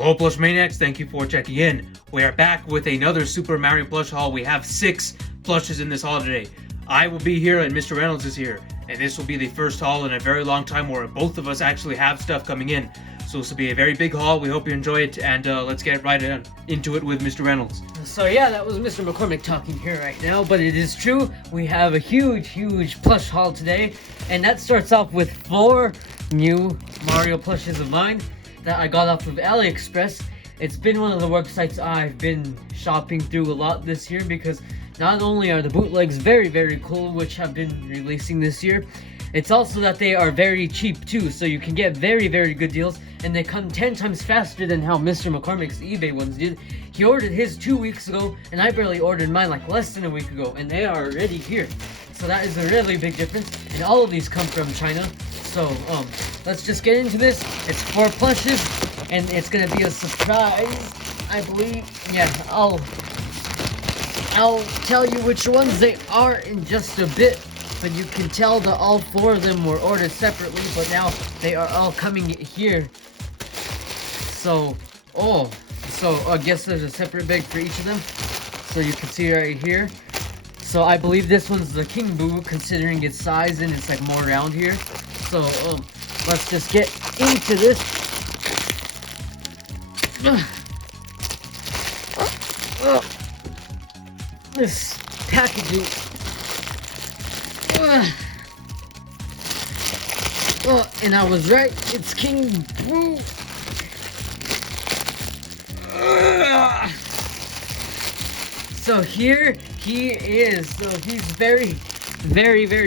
Hello Plush Maniacs, thank you for checking in. We are back with another Super Mario plush haul. We have 6 plushes in this haul today. I will be here and Mr. Reynolds is here. And this will be the first haul in a very long time where both of us actually have stuff coming in. So this will be a very big haul. We hope you enjoy it, and let's get right into it with Mr. Reynolds. So yeah, that was Mr. McCormick talking here right now, but it is true. We have a huge plush haul today, and that starts off with 4 new Mario plushes of mine that I got off of AliExpress. It's been one of the websites I've been shopping through a lot this year because not only are the bootlegs very cool, which have been releasing this year, it's also that they are very cheap too, so you can get very good deals, and they come 10 times faster than how Mr. McCormick's eBay ones did. He ordered his 2 weeks ago, and I barely ordered mine like less than a week ago, and they are already here. So that is a really big difference, and all of these come from China. So let's just get into this. It's 4 plushes, and it's gonna be a surprise, I believe. Yeah, I'll tell you which ones they are in just a bit, but you can tell that all 4 of them were ordered separately, but now they are all coming here. So I guess there's a separate bag for each of them, so you can see right here. So I believe this one's the King Boo, considering its size and it's like more round here. So let's just get into this. This packaging. And I was right, it's King Boo. So here he is. So he's very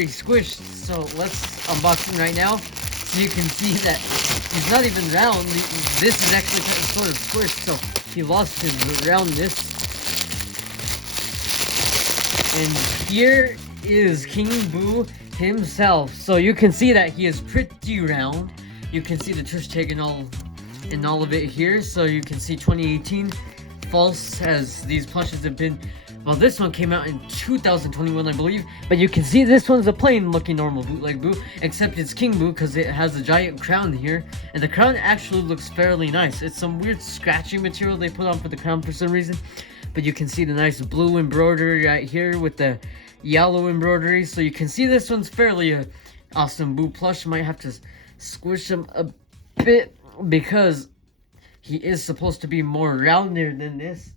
squished. So let's unbox him right now. So you can see that he's not even round. This is actually sort of squished. So he lost his roundness. And here is King Boo himself. So you can see that he is pretty round. You can see the tush tag and all of it here. So you can see 2018 false, as these plushes have been. Well, this one came out in 2021, I believe, but you can see this one's a plain looking normal bootleg Boo, except it's King Boo because it has a giant crown here, and the crown actually looks fairly nice. It's some weird scratchy material they put on for the crown for some reason, but you can see the nice blue embroidery right here with the yellow embroidery, so you can see this one's fairly awesome Boo plush. Might have to squish him a bit because he is supposed to be more rounder than this.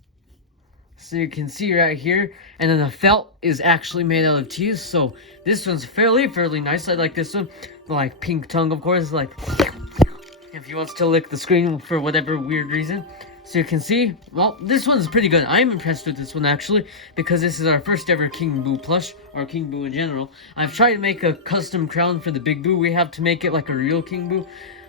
So you can see right here, and then the felt is actually made out of teas. So this one's fairly nice. I like this one. Like pink tongue, of course, like if he wants to lick the screen for whatever weird reason. So you can see, well, this one's pretty good. I'm impressed with this one actually, because this is our first ever King Boo plush, or King Boo in general. I've tried to make a custom crown for the big Boo. We have to make it like a real King Boo,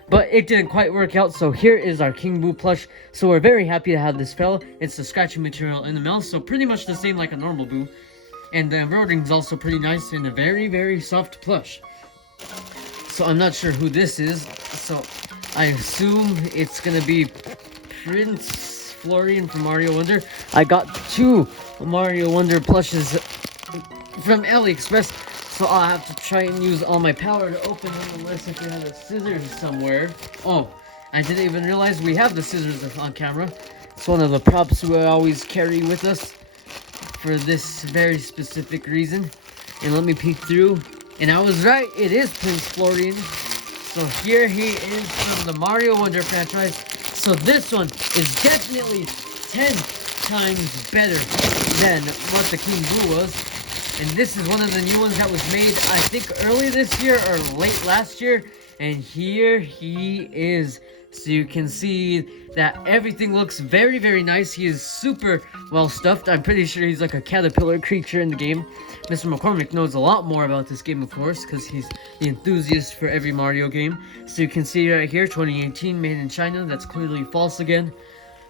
but it didn't quite work out. So here is our King Boo plush. So we're very happy to have this fella. It's the scratchy material in the mouth, so pretty much the same like a normal Boo. And the embroidering is also pretty nice and a very soft plush. So I'm not sure who this is, so I assume it's gonna be Prince Florian from Mario Wonder. I got 2 Mario Wonder plushes from AliExpress, so I'll have to try and use all my power to open them, unless if we have a scissors somewhere. Oh, I didn't even realize we have the scissors on camera. It's one of the props we always carry with us for this very specific reason. And let me peek through, and I was right, it is Prince Florian. So here he is from the Mario Wonder franchise. So this one is definitely 10 times better than what the King Boo was. And this is one of the new ones that was made, I think, early this year or late last year. And here he is. So you can see that everything looks very nice. He is super well stuffed. I'm pretty sure he's like a caterpillar creature in the game. Mr. McCormick knows a lot more about this game, of course, because he's the enthusiast for every Mario game. So you can see right here, 2018, made in China. That's clearly false again.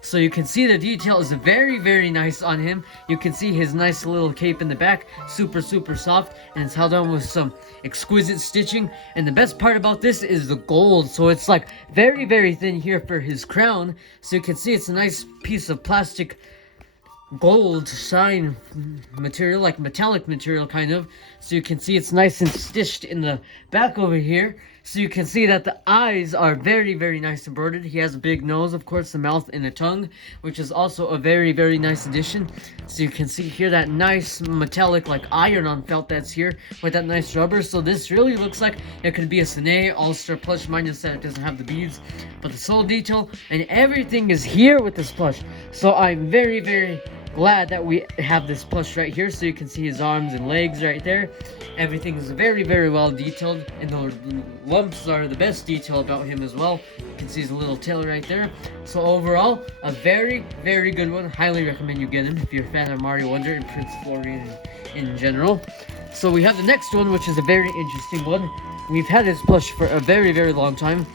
So you can see the detail is very nice on him. You can see his nice little cape in the back, super soft, and it's held on with some exquisite stitching. And the best part about this is the gold. So it's like very thin here for his crown. So you can see it's a nice piece of plastic gold shine material, like metallic material kind of. So you can see it's nice and stitched in the back over here. So you can see that the eyes are very, very nice embroidered. He has a big nose, of course, the mouth and a tongue, which is also a very, very nice addition. So you can see here that nice metallic like iron-on felt that's here with that nice rubber. So this really looks like it could be a Sine All-Star plush, minus that it doesn't have the beads. But the sole detail and everything is here with this plush. So I'm very, very glad that we have this plush right here, so you can see his arms and legs right there. Everything is very, very well detailed, and the lumps are the best detail about him as well. You can see his little tail right there. So overall, a very, very good one. Highly recommend you get him if you're a fan of Mario Wonder and Prince Florian in general. So we have the next one, which is a very interesting one. We've had this plush for a very, very long time.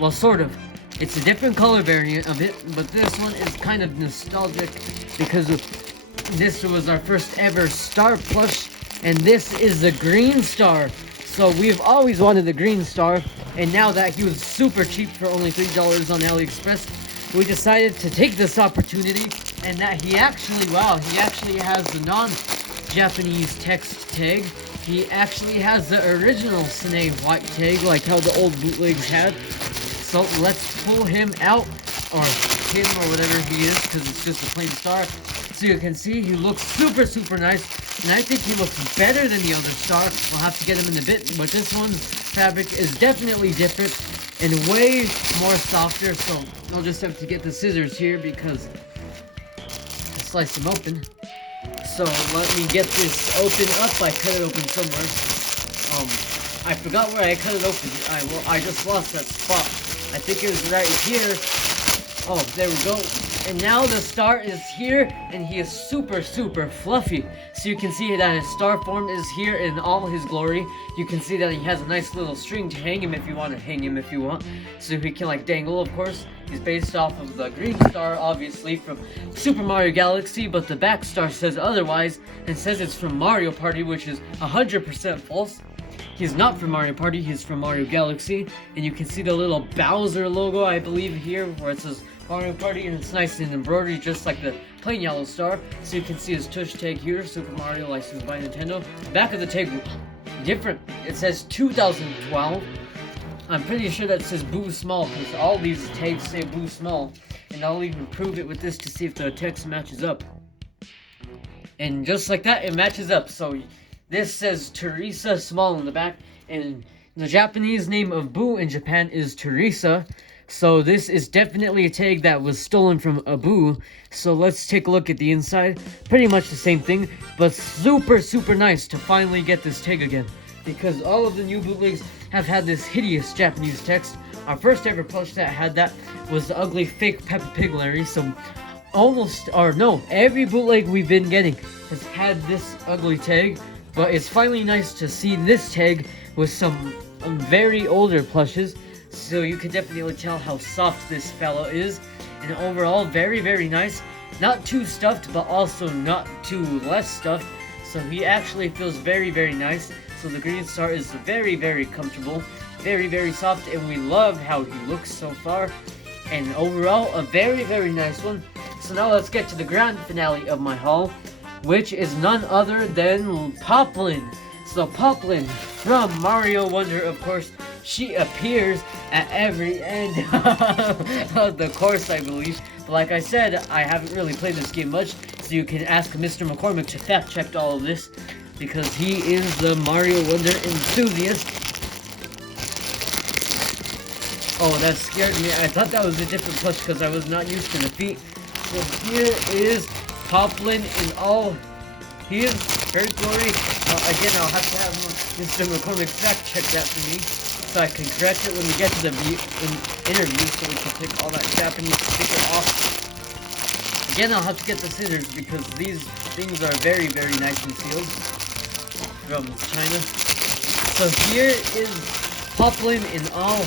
Well, sort of. It's a different color variant of it, but this one is kind of nostalgic because this was our first ever star plush, and this is the green star. So we've always wanted the green star, and now that he was super cheap for only $3 on AliExpress, we decided to take this opportunity, and that he actually has the non-Japanese text tag. He actually has the original Sine white tag, like how the old bootlegs had. So let's pull him out, or him, or whatever he is, because it's just a plain star. So you can see he looks super, super nice, and I think he looks better than the other star. We'll have to get him in a bit, but this one's fabric is definitely different and way more softer. So we'll just have to get the scissors here because to slice him open. So let me get this open up. I cut it open somewhere. I forgot where I cut it open. I just lost that spot. I think it was right here. Oh, there we go. And now the star is here, and he is super, super fluffy. So you can see that his star form is here in all his glory. You can see that he has a nice little string to hang him if you want to hang him if you want. So he can like dangle, of course. He's based off of the green star, obviously, from Super Mario Galaxy, but the back star says otherwise, and says it's from Mario Party, which is 100% false. He's not from Mario Party, he's from Mario Galaxy, and you can see the little Bowser logo, I believe, here, where it says Mario Party, and it's nice and embroidered, just like the plain yellow star. So you can see his tush tag here, Super Mario licensed by Nintendo. The back of the tag, different. It says 2012. I'm pretty sure that says Boo Small, because all these tags say Boo Small, and I'll even prove it with this to see if the text matches up. And just like that, it matches up. So this says Teresa Small in the back, and the Japanese name of Boo in Japan is Teresa. So this is definitely a tag that was stolen from a Boo. So let's take a look at the inside. Pretty much the same thing, but super, super nice to finally get this tag again, because all of the new bootlegs have had this hideous Japanese text. Our first ever plush that had that was the ugly fake Peppa Pig Larry. So every bootleg we've been getting has had this ugly tag. But it's finally nice to see this tag with some very older plushes. So you can definitely tell how soft this fellow is. And overall, very, very nice. Not too stuffed, but also not too less stuffed. So he actually feels very, very nice. So the green star is very, very comfortable. Very, very soft. And we love how he looks so far. And overall, a very, very nice one. So now let's get to the grand finale of my haul, which is none other than Poplin. So Poplin from Mario Wonder, of course, she appears at every end of the course, I believe. But like I said, I haven't really played this game much, so you can ask Mr. McCormick to fact check all of this, because he is the Mario Wonder enthusiast. Oh, that scared me. I thought that was a different plush because I was not used to the feet. So here is Poplin in all his glory. Again, I'll have to have Mr. McCormick fact check that for me, so I can correct it when we get to the interview, so we can take all that Japanese sticker off. Again, I'll have to get the scissors because these things are very, very nice and sealed from China. So here is Poplin in all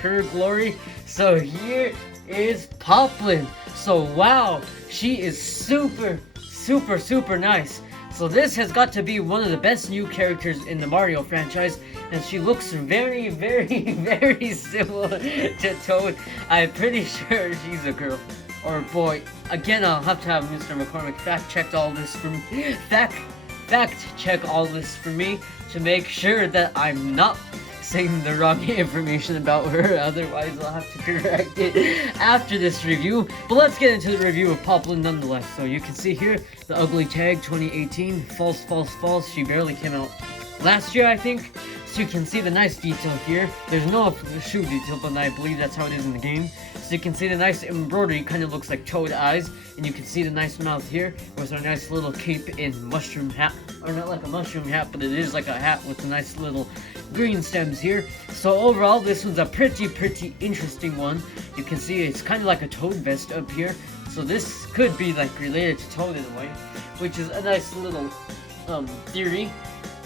her glory. So here is Poplin. So wow, she is super, super, super nice. So this has got to be one of the best new characters in the Mario franchise, and she looks very, very, very similar to Toad. I'm pretty sure she's a girl or a boy. Again, I'll have to have Mr. McCormick fact check all this for me. Fact check all this for me to make sure that I'm not saying the wrong information about her, otherwise I'll have to correct it after this review. But let's get into the review of Poplin nonetheless. So you can see here, the ugly tag 2018, false, false, false. She barely came out last year, I think. So you can see the nice detail here. There's no shoe detail, but I believe that's how it is in the game. So you can see the nice embroidery, kind of looks like toad eyes. And you can see the nice mouth here with a nice little cape and mushroom hat. Or not like a mushroom hat, but it is like a hat with the nice little green stems here. So overall, this one's a pretty interesting one. You can see it's kind of like a toad vest up here. So this could be like related to Toad in a way, which is a nice little theory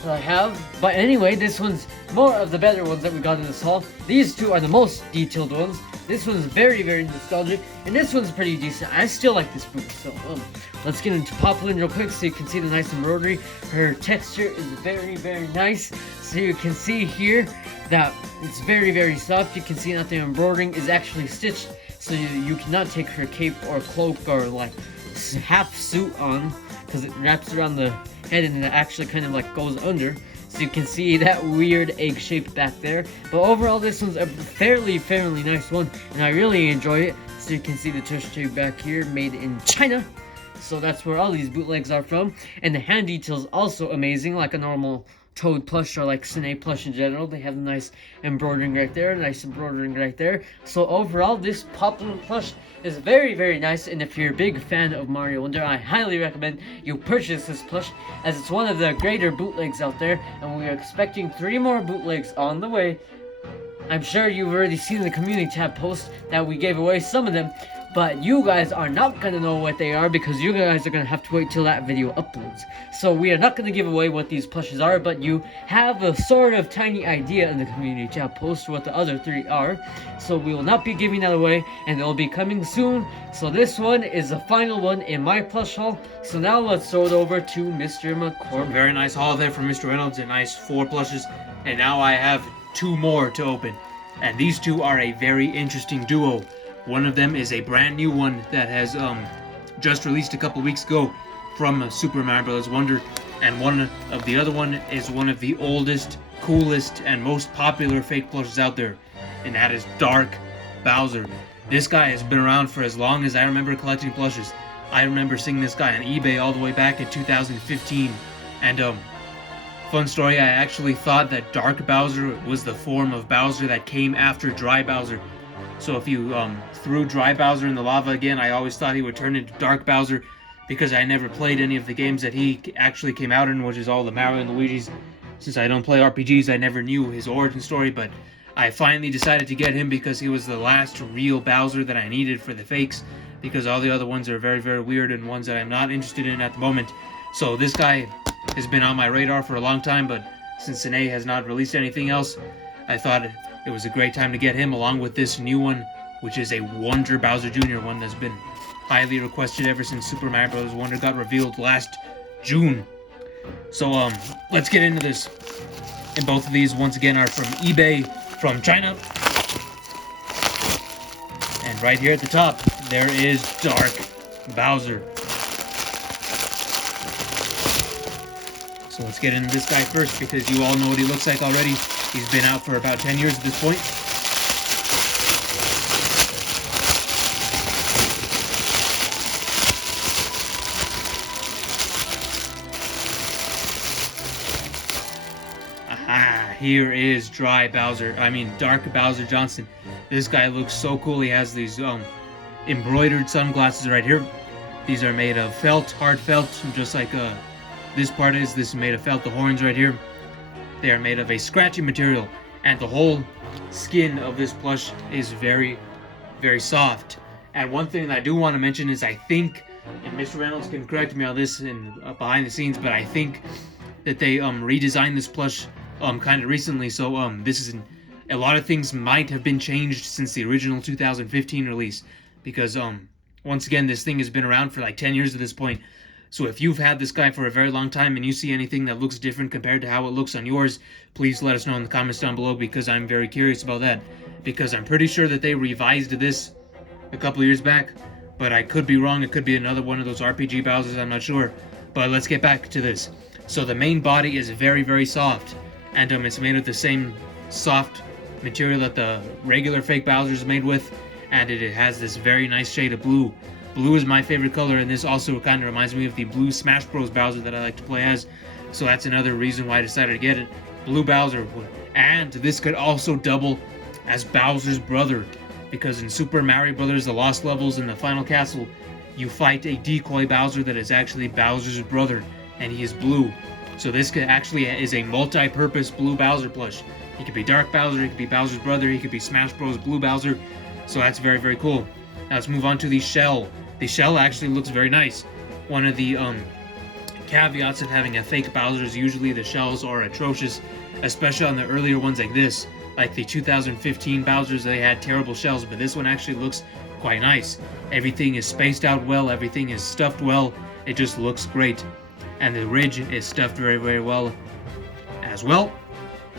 that I have. But anyway, this one's more of the better ones that we got in this haul. These two are the most detailed ones. This one's very nostalgic, and this one's pretty decent. I still like this boot. So let's get into Poplin real quick so you can see the nice embroidery. Her texture is very nice. So you can see here that it's very soft. You can see that the embroidering is actually stitched, so you cannot take her cape or cloak or like half suit on, because it wraps around the head and it actually kind of like goes under. So you can see that weird egg shape back there. But overall, this one's a fairly nice one, and I really enjoy it. So you can see the tush tag back here, made in China. So that's where all these bootlegs are from. And the hand detail's also amazing, like a normal Toad plush or like Sine plush in general. They have the nice embroidering right there, nice embroidering right there. So overall, this Poplin plush is very nice, and if you're a big fan of Mario Wonder, I highly recommend you purchase this plush, as it's one of the greater bootlegs out there, and we are expecting 3 more bootlegs on the way. I'm sure you've already seen the community tab post that we gave away some of them, but you guys are not gonna know what they are because you guys are gonna have to wait till that video uploads. So we are not gonna give away what these plushes are, but you have a sort of tiny idea in the community tab post what the other 3 are. So we will not be giving that away, and they'll be coming soon. So this one is the final one in my plush haul. So now let's throw it over to Mr. McCormick. So very nice haul there from Mr. Reynolds, a nice 4 plushes, and now I have 2 more to open. And these 2 are a very interesting duo. One of them is a brand new one that has just released a couple weeks ago from Super Mario Bros. Wonder, and one of the other one is one of the oldest, coolest, and most popular fake plushes out there, and that is Dark Bowser. This guy has been around for as long as I remember collecting plushes. I remember seeing this guy on eBay all the way back in 2015, and fun story, I actually thought that Dark Bowser was the form of Bowser that came after Dry Bowser. So if you threw Dry Bowser in the lava again, I always thought he would turn into Dark Bowser, because I never played any of the games that he actually came out in, which is all the Mario and Luigi's. Since I don't play RPGs, I never knew his origin story, but I finally decided to get him because he was the last real Bowser that I needed for the fakes, because all the other ones are very weird and ones that I'm not interested in at the moment. So this guy has been on my radar for a long time, but since Sine has not released anything else, I thought it was a great time to get him along with this new one, which is a Wonder Bowser Jr., one that's been highly requested ever since Super Mario Bros. Wonder got revealed last June. So let's get into this. And both of these once again are from eBay from China. And right here at the top, there is Dark Bowser. So let's get into this guy first, because you all know what he looks like already. He's been out for about 10 years at this point. Aha, here is Dark Bowser Johnson. This guy looks so cool. He has these embroidered sunglasses right here. These are made of felt, hard felt, just like this part is. This is made of felt. The horns right here, they are made of a scratchy material, and the whole skin of this plush is very soft. And one thing that I do want to mention is I think, and Mr. Reynolds can correct me on this in behind the scenes, but I think that they redesigned this plush kind of recently. So a lot of things might have been changed since the original 2015 release, because once again, this thing has been around for like 10 years at this point. So if you've had this guy for a very long time and you see anything that looks different compared to how it looks on yours, please let us know in the comments down below, because I'm very curious about that. Because I'm pretty sure that they revised this a couple years back, but I could be wrong. It could be another one of those RPG Bowsers, I'm not sure. But let's get back to this. So the main body is very soft, and it's made of the same soft material that the regular fake Bowser is made with, and it has this very nice shade of blue. Blue is my favorite color, and this also kind of reminds me of the blue Smash Bros. Bowser that I like to play as, so that's another reason why I decided to get it. Blue Bowser. And this could also double as Bowser's brother, because in Super Mario Bros. The Lost Levels in the final castle, you fight a decoy Bowser that is actually Bowser's brother, and he is blue. So this could actually is a multi-purpose blue Bowser plush. He could be Dark Bowser, he could be Bowser's brother, he could be Smash Bros. Blue Bowser. So that's very, very cool. Now let's move on to the shell. The shell actually looks very nice. One of the caveats of having a fake Bowser is usually the shells are atrocious, especially on the earlier ones like this. Like the 2015 Bowsers, they had terrible shells, but this one actually looks quite nice. Everything is spaced out well, everything is stuffed well, it just looks great. And the ridge is stuffed very, very well as well.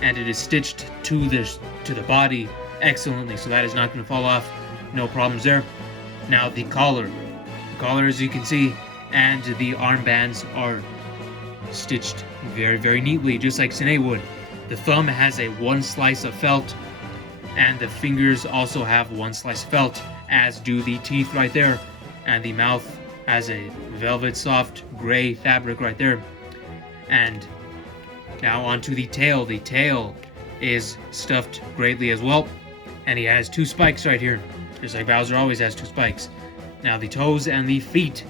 And it is stitched to the body excellently, so that is not going to fall off. No problems there. Now the collar. The collar, as you can see, and the armbands are stitched very, very neatly, just like Sine would. The thumb has a one slice of felt, and the fingers also have one slice of felt, as do the teeth right there. And the mouth has a velvet soft gray fabric right there. And now onto the tail. The tail is stuffed greatly as well, and he has two spikes right here, just like Bowser always has two spikes. Now the toes and the feet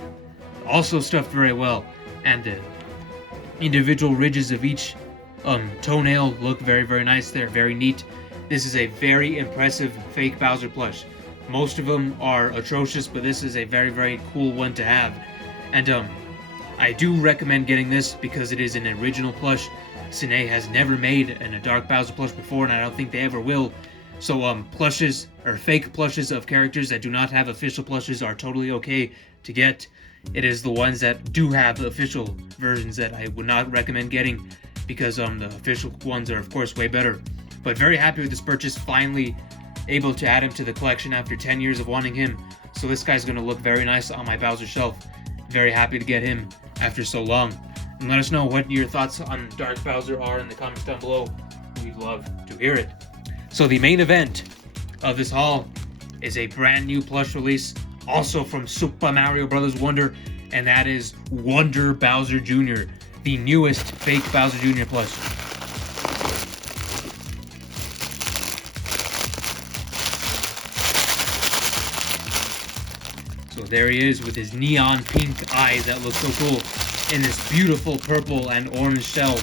also stuffed very well, and the individual ridges of each toenail look very, very nice. They're very neat. This is a very impressive fake Bowser plush. Most of them are atrocious, but this is a very, very cool one to have. And I do recommend getting this because it is an original plush. Sine has never made a Dark Bowser plush before, and I don't think they ever will. So plushes, or fake plushes of characters that do not have official plushes are totally okay to get. It is the ones that do have official versions that I would not recommend getting, because the official ones are of course way better. But very happy with this purchase, finally able to add him to the collection after 10 years of wanting him. So this guy's going to look very nice on my Bowser shelf. Very happy to get him after so long. And let us know what your thoughts on Dark Bowser are in the comments down below. We'd love to hear it. So the main event of this haul is a brand new plush release, also from Super Mario Bros. Wonder, and that is Wonder Bowser Jr., the newest fake Bowser Jr. plush. So there he is with his neon pink eyes that look so cool in this beautiful purple and orange shell.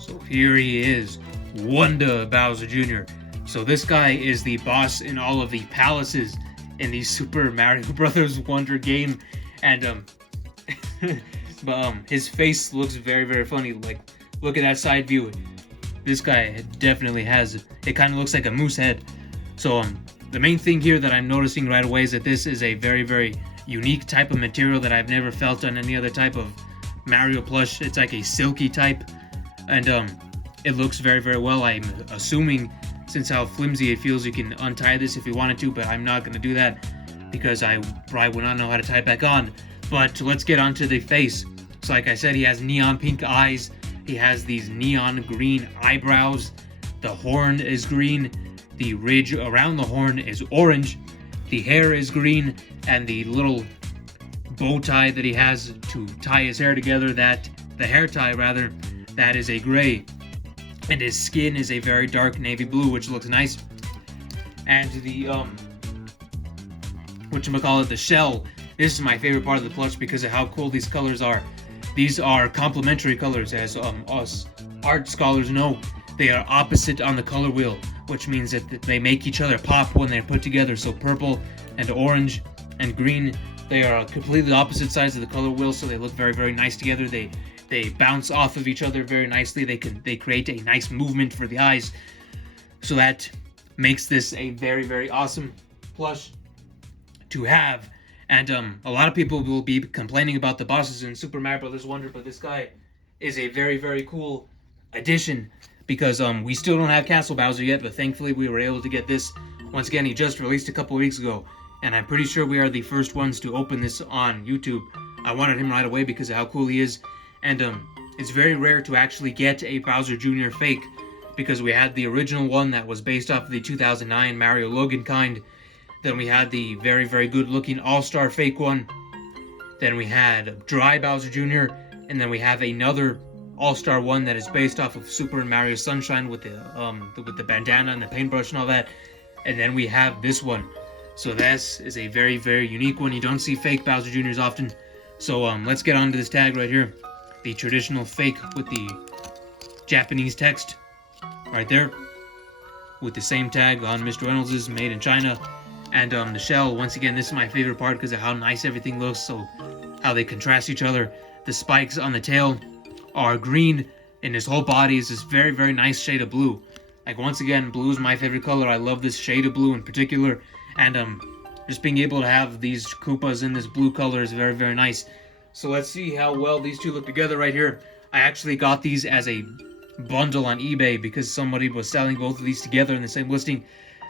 So here he is, Wonder Bowser Jr. So this guy is the boss in all of the palaces in the Super Mario Bros. Wonder game, and but his face looks very, very funny. Like, look at that side view. This guy definitely has, it kind of looks like a moose head. So the main thing here that I'm noticing right away is that this is a very, very unique type of material that I've never felt on any other type of Mario plush. It's like a silky type, and it looks very, very well. I'm assuming, since how flimsy it feels, you can untie this if you wanted to, but I'm not going to do that because I probably would not know how to tie it back on. But let's get onto the face. So like I said, he has neon pink eyes, he has these neon green eyebrows, the horn is green, the ridge around the horn is orange, the hair is green, and the little bow tie that he has to tie his hair together, that the hair tie rather, that is a gray. And his skin is a very dark navy blue, which looks nice. And the whatchamacallit, the shell. This is my favorite part of the plush because of how cool these colors are. These are complementary colors, as us art scholars know. They are opposite on the color wheel, which means that they make each other pop when they're put together. So purple and orange and green, they are completely opposite sides of the color wheel, so they look very, very nice together. They bounce off of each other very nicely. They create a nice movement for the eyes. So that makes this a very, very awesome plush to have. And a lot of people will be complaining about the bosses in Super Mario Bros. Wonder, but this guy is a very, very cool addition. because we still don't have Castle Bowser yet, but thankfully we were able to get this. Once again, he just released a couple weeks ago, and I'm pretty sure we are the first ones to open this on YouTube. I wanted him right away because of how cool he is, and it's very rare to actually get a Bowser Jr. fake, because we had the original one that was based off of the 2009 Mario Logan kind, then we had the very, very good looking All-Star fake one, then we had Dry Bowser Jr., and then we have another All-Star one that is based off of Super Mario Sunshine with the bandana and the paintbrush and all that, and then we have this one. So this is a very, very unique one. You don't see fake Bowser Jr.'s often. So let's get on to this tag right here. The traditional fake with the Japanese text right there, with the same tag on Mr. Reynolds' made in China. And the shell, once again, this is my favorite part because of how nice everything looks, so how they contrast each other. The spikes on the tail are green, and his whole body is this very, very nice shade of blue. Like, once again, blue is my favorite color. I love this shade of blue in particular, and just being able to have these Koopas in this blue color is very, very nice. So let's see how well these two look together right here. I actually got these as a bundle on eBay because somebody was selling both of these together in the same listing.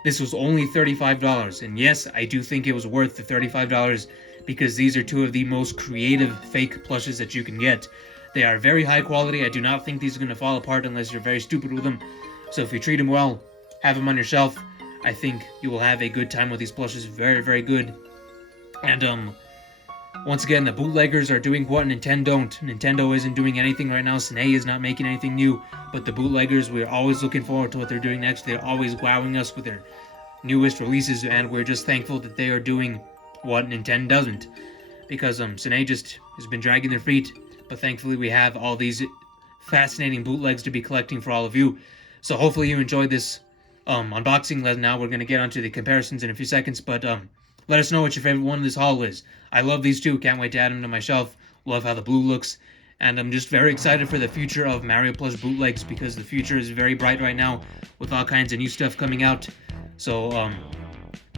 This was only $35, and yes, I do think it was worth the $35 because these are two of the most creative fake plushes that you can get. They are very high quality. I do not think these are going to fall apart unless you're very stupid with them. So if you treat them well, have them on your shelf, I think you will have a good time with these plushes. Very, very good. And once again, the bootleggers are doing what Nintendo don't. Nintendo isn't doing anything right now. Sine is not making anything new. But the bootleggers, we're always looking forward to what they're doing next. They're always wowing us with their newest releases, and we're just thankful that they are doing what Nintendo doesn't. Because Sine just has been dragging their feet. But thankfully we have all these fascinating bootlegs to be collecting for all of you. So hopefully you enjoyed this unboxing. Now we're going to get onto the comparisons in a few seconds. But let us know what your favorite one of this haul is. I love these two. Can't wait to add them to my shelf. Love how the blue looks. And I'm just very excited for the future of Mario Plus bootlegs because the future is very bright right now with all kinds of new stuff coming out. So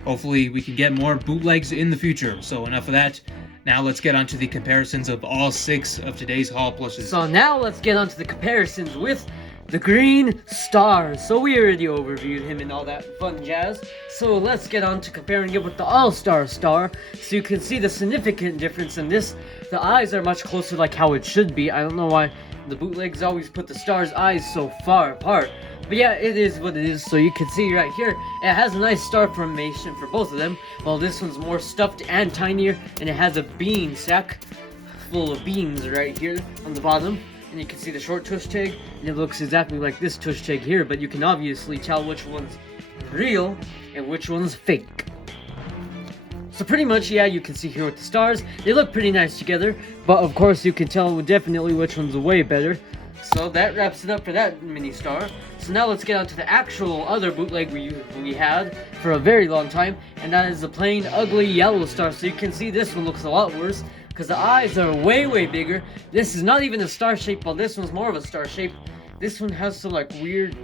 hopefully we can get more bootlegs in the future. So enough of that. Now let's get on to the comparisons of all 6 of today's haul plushes. So now let's get on to the comparisons with the green stars. So we already overviewed him and all that fun jazz. So let's get on to comparing it with the all-star star. So you can see the significant difference in this. The eyes are much closer like how it should be. I don't know why the bootlegs always put the star's eyes so far apart. But yeah, it is what it is. So you can see right here, it has a nice star formation for both of them. While this one's more stuffed and tinier, and it has a bean sack full of beans right here on the bottom. And you can see the short tush tag, and it looks exactly like this tush tag here, but you can obviously tell which one's real and which one's fake. So pretty much, yeah, you can see here with the stars, they look pretty nice together, but of course you can tell definitely which one's way better. So that wraps it up for that mini star. So now let's get on to the actual other bootleg we had for a very long time, and that is the plain ugly yellow star. So you can see this one looks a lot worse, because the eyes are way, way bigger. This is not even a star shape, while this one's more of a star shape. This one has some like weird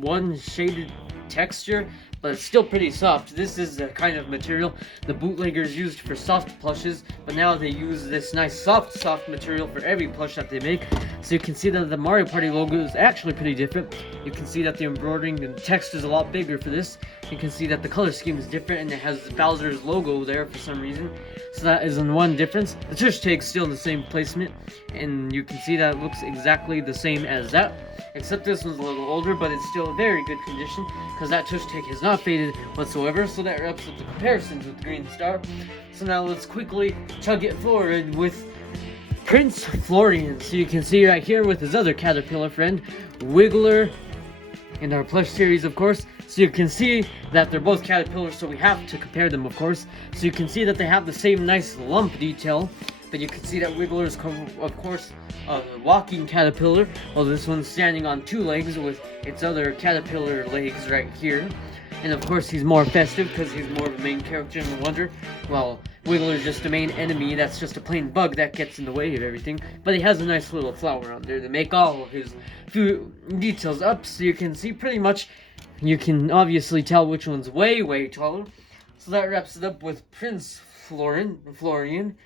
one shaded texture, but it's still pretty soft. This is the kind of material the bootleggers used for soft plushes, but now they use this nice soft material for every plush that they make. So you can see that the Mario Party logo is actually pretty different. You can see that the embroidering and text is a lot bigger for this. You can see that the color scheme is different, and it has Bowser's logo there for some reason. So that is one difference. The tush tag's still in the same placement, and you can see that it looks exactly the same as that, except this one's a little older, but it's still in very good condition because that tush tag has not faded whatsoever. So that wraps up the comparisons with the green star. So now let's quickly chug it forward with Prince Florian. So you can see right here with his other caterpillar friend, Wiggler, in our plush series, of course. So you can see that they're both caterpillars, so we have to compare them, of course. So you can see that they have the same nice lump detail, but you can see that Wiggler is, of course, a walking caterpillar, while this one's standing on 2 legs with its other caterpillar legs right here. And of course he's more festive because he's more of a main character in the Wonder, while Wiggler's just a main enemy that's just a plain bug that gets in the way of everything. But he has a nice little flower on there to make all of his few details up, so you can see pretty much, you can obviously tell which one's way, way taller. So that wraps it up with Prince Florian.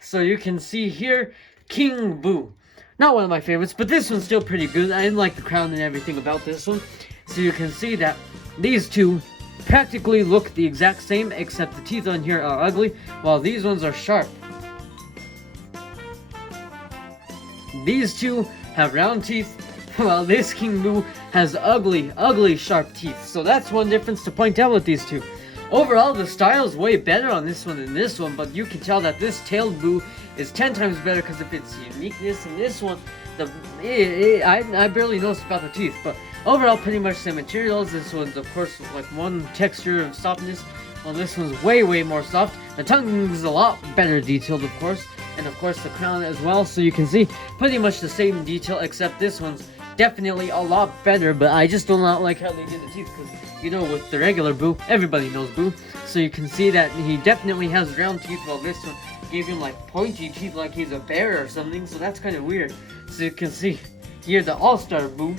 So you can see here, King Boo. Not one of my favorites, but this one's still pretty good. I didn't like the crown and everything about this one. So you can see that these two practically look the exact same, except the teeth on here are ugly, while these ones are sharp. These two have round teeth, while this King Boo has ugly sharp teeth. So that's one difference to point out with these two. Overall, the style is way better on this one than this one, but you can tell that this tailed Boo is 10 times better because of its uniqueness. In this one, I barely noticed about the teeth, but overall, pretty much same materials. This one's, of course, like one texture of softness, while this one's way more soft. The tongue is a lot better detailed, of course, and of course the crown as well. So you can see pretty much the same detail, except this one's definitely a lot better, but I just do not like how they did the teeth, because, you know, with the regular Boo, everybody knows Boo, so you can see that he definitely has round teeth, while this one gave him like pointy teeth like he's a bear or something, so that's kind of weird. So you can see here the All-Star Boo.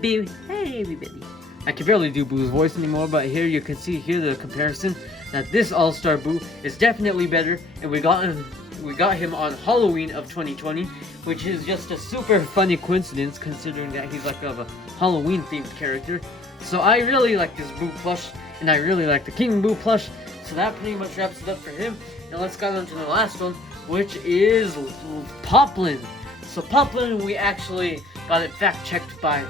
Boo, hey everybody. I can barely do Boo's voice anymore, but here you can see here the comparison, that this All-Star Boo is definitely better, and we got him on Halloween of 2020, which is just a super funny coincidence considering that he's like of a Halloween themed character. So I really like this Boo plush, and I really like the King Boo plush, so that pretty much wraps it up for him. Now let's go on to the last one, which is Poplin. So Poplin, we actually got it fact checked by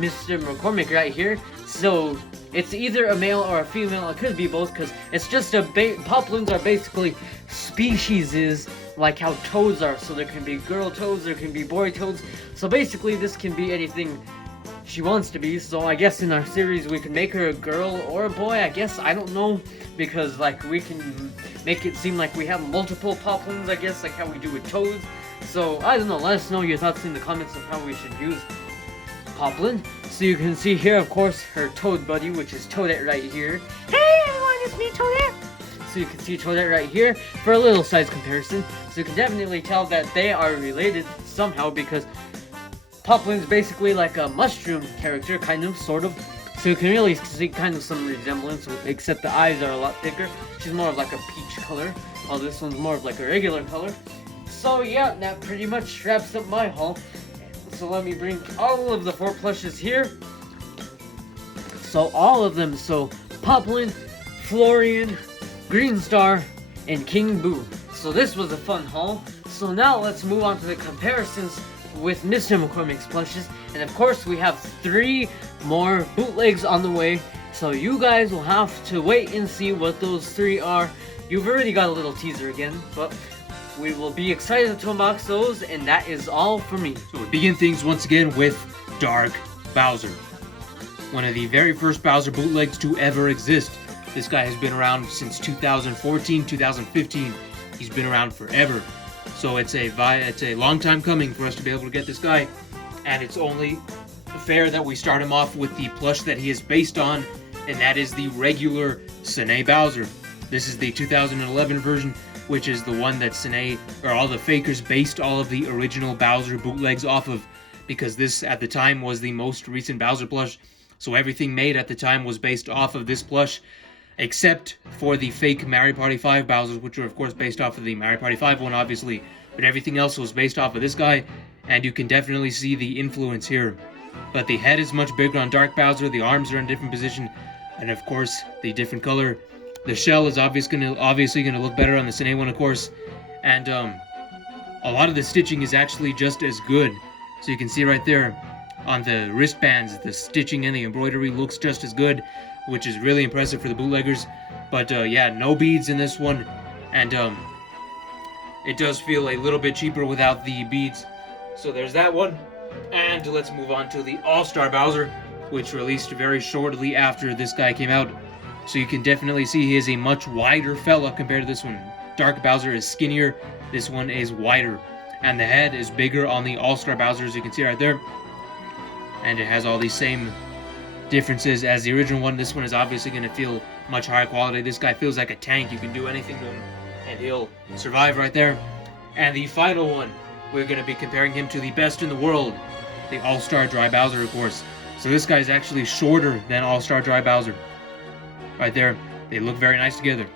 Mr. McCormick right here. So it's either a male or a female. It could be both, because it's just Poplins are basically species, like how toads are. So there can be girl toads, there can be boy toads. So basically this can be anything she wants to be. So I guess in our series we can make her a girl or a boy, I guess. I don't know, because like we can make it seem like we have multiple Poplins, I guess, like how we do with toads. So I don't know, let us know your thoughts in the comments of how we should use Poplin. So you can see here, of course, her toad buddy, which is Toadette right here. Hey everyone, it's me, Toadette! So you can see Toadette right here for a little size comparison. So you can definitely tell that they are related somehow, because Poplin's basically like a mushroom character, kind of, sort of. So you can really see kind of some resemblance, except the eyes are a lot thicker. She's more of like a peach color, while this one's more of like a regular color. So yeah, that pretty much wraps up my haul. So let me bring all of the 4 plushes here. So all of them, so Poplin, Florian, Green Star, and King Boo. So this was a fun haul. So now let's move on to the comparisons with Mr. McCormick's plushes. And of course we have 3 more bootlegs on the way. So you guys will have to wait and see what those 3 are. You've already got a little teaser again, but we will be excited to unbox those, and that is all for me. So we begin things once again with Dark Bowser. One of the very first Bowser bootlegs to ever exist. This guy has been around since 2014, 2015. He's been around forever. So it's a long time coming for us to be able to get this guy. And it's only fair that we start him off with the plush that he is based on, and that is the regular Sine Bowser. This is the 2011 version, which is the one that Sine, or all the fakers, based all of the original Bowser bootlegs off of, because this at the time was the most recent Bowser plush, so everything made at the time was based off of this plush, except for the fake Mario Party 5 Bowsers, which are of course based off of the Mario Party 5 one, obviously, but everything else was based off of this guy, and you can definitely see the influence here. But the head is much bigger on Dark Bowser, the arms are in a different position, and of course, the different color. The shell is obviously gonna look better on the Sine one, of course, and a lot of the stitching is actually just as good. So you can see right there on the wristbands, the stitching and the embroidery looks just as good, which is really impressive for the bootleggers. But yeah, no beads in this one, and it does feel a little bit cheaper without the beads. So there's that one, and let's move on to the All-Star Bowser, which released very shortly after this guy came out. So you can definitely see he is a much wider fella compared to this one. Dark Bowser is skinnier, this one is wider. And the head is bigger on the All-Star Bowser, as you can see right there. And it has all these same differences as the original one. This one is obviously going to feel much higher quality. This guy feels like a tank. You can do anything to him, and he'll survive right there. And the final one, we're going to be comparing him to the best in the world, the All-Star Dry Bowser, of course. So this guy is actually shorter than All-Star Dry Bowser. Right there, they look very nice together.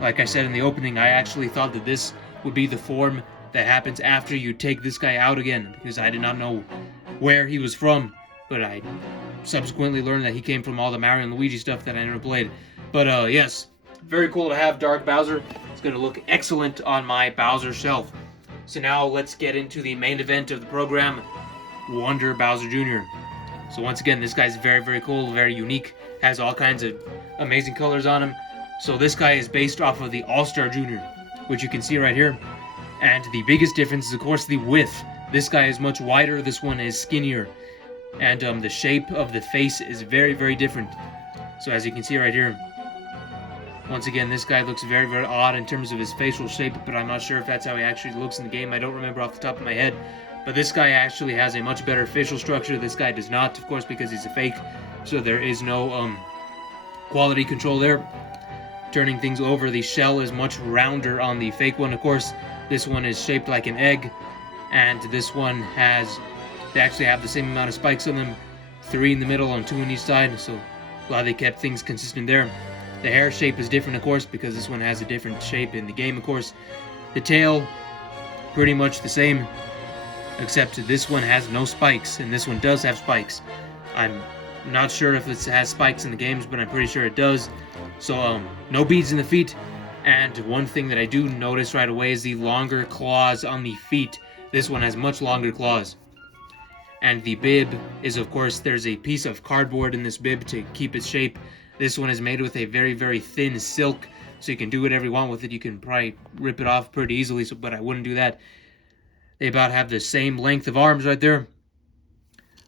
Like I said in the opening, I actually thought that this would be the form that happens after you take this guy out again, because I did not know where he was from, but I subsequently learned that he came from all the Mario and Luigi stuff that I never played. But yes, very cool to have Dark Bowser. It's going to look excellent on my Bowser shelf. So now let's get into the main event of the program, Wonder Bowser Jr. So once again, this guy's very, very cool, very unique, has all kinds of amazing colors on him. So this guy is based off of the All-Star Jr., which you can see right here. And the biggest difference is, of course, the width. This guy is much wider, this one is skinnier. And the shape of the face is very, very different. So as you can see right here, once again, this guy looks very, very odd in terms of his facial shape, but I'm not sure if that's how he actually looks in the game. I don't remember off the top of my head. But this guy actually has a much better facial structure. This guy does not, of course, because he's a fake. So there is no quality control there. Turning things over, the shell is much rounder on the fake one, of course. This one is shaped like an egg. And this one they actually have the same amount of spikes on them. 3 in the middle and 2 on each side. So glad they kept things consistent there. The hair shape is different, of course, because this one has a different shape in the game, of course. The tail, pretty much the same, except this one has no spikes, and this one does have spikes. I'm not sure if it has spikes in the games, but I'm pretty sure it does. So, no beads in the feet. And one thing that I do notice right away is the longer claws on the feet. This one has much longer claws. And the bib is, of course, there's a piece of cardboard in this bib to keep its shape. This one is made with a very, very thin silk, so you can do whatever you want with it. You can probably rip it off pretty easily, but I wouldn't do that. They about have the same length of arms right there.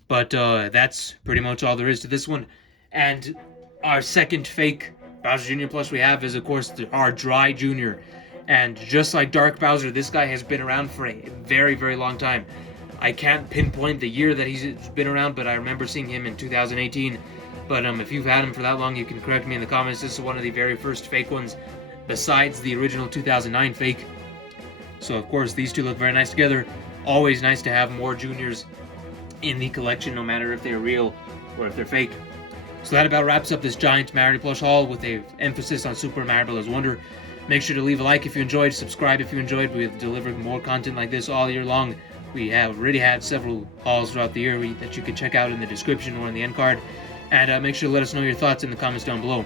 But that's pretty much all there is to this one. And our second fake Bowser Jr. plush we have is, of course, our Dry Jr. And just like Dark Bowser, this guy has been around for a very, very long time. I can't pinpoint the year that he's been around, but I remember seeing him in 2018. But if you've had him for that long, you can correct me in the comments. This is one of the very first fake ones, besides the original 2009 fake. So, of course, these two look very nice together. Always nice to have more juniors in the collection, no matter if they're real or if they're fake. So that about wraps up this giant Mario plush haul with an emphasis on Super Mario Bros. Wonder. Make sure to leave a like if you enjoyed, subscribe if you enjoyed. We've delivered more content like this all year long. We have already had several hauls throughout the year that you can check out in the description or in the end card. And make sure to let us know your thoughts in the comments down below.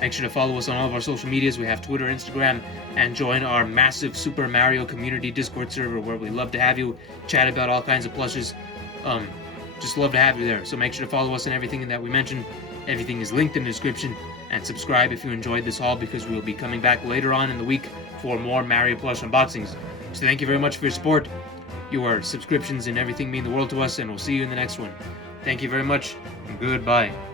Make sure to follow us on all of our social medias. We have Twitter, Instagram, and join our massive Super Mario community Discord server where we love to have you chat about all kinds of plushes. Just love to have you there. So make sure to follow us on everything that we mentioned. Everything is linked in the description. And subscribe if you enjoyed this haul, because we will be coming back later on in the week for more Mario plush unboxings. So thank you very much for your support. Your subscriptions and everything mean the world to us, and we'll see you in the next one. Thank you very much, and goodbye.